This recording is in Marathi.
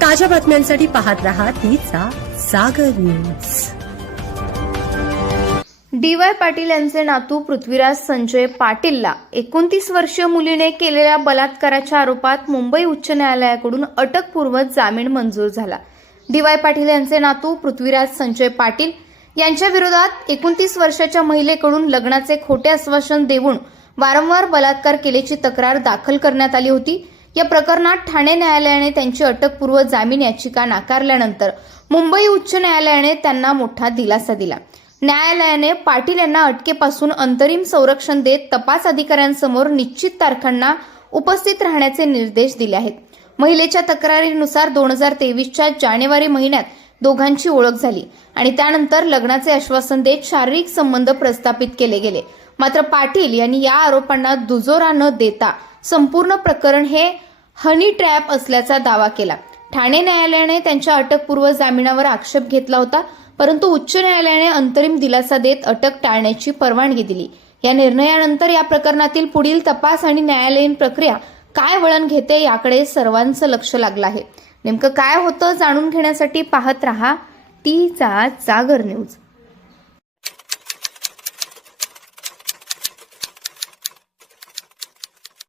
ताज्या बातम्यांसाठी पाहत रहा तिचा Sagar news. D Y Patil यांचे नातू पृथ्वीराज संजय पाटीलला एकोणतीस वर्षीय मुलीने केलेल्या बलात्काराच्या आरोपात मुंबई उच्च न्यायालयाकडून अटकपूर्व जामीन मंजूर झाला. डी वाय पाटील यांचे नातू पृथ्वीराज संजय पाटील यांच्या विरोधात एकोणतीस वर्षाच्या महिलेकडून लग्नाचे खोटे आश्वासन देऊन वारंवार बलात्कार केल्याची तक्रार दाखल करण्यात आली होती. या प्रकरणात ठाणे न्यायालयाने त्यांची अटकपूर्व जामीन याचिका नाकारल्यानंतर मुंबई उच्च न्यायालयाने त्यांना मोठा दिलासा दिला. न्यायालयाने पाटील यांना अटकेपासून अंतरिम संरक्षण देत तपास अधिकाऱ्यांसमोर निश्चित तारखांना उपस्थित राहण्याचे निर्देश दिले आहेत. महिलेच्या तक्रारीनुसार दोन हजार तेवीसच्या जानेवारी महिन्यात दोघांची ओळख झाली आणि त्यानंतर लग्नाचे आश्वासन देत शारीरिक संबंध प्रस्थापित केले गेले. मात्र पाटील यांनी या आरोपांना दुजोरा न देता संपूर्ण प्रकरण हे हनी ट्रॅप असल्याचा दावा केला. ठाणे न्यायालयाने त्यांच्या अटकपूर्व जामिनावर आक्षेप घेतला होता परंतु उच्च न्यायालयाने अंतरिम दिलासा देत अटक टाळण्याची परवानगी दिली. या निर्णयानंतर या प्रकरणातील पुढील तपास आणि न्यायालयीन प्रक्रिया काय वळण घेते याकडे सर्वांचं लक्ष लागलं आहे. नेमकं काय होतं जाणून घेण्यासाठी पाहत रहा टीचा जागर न्यूज.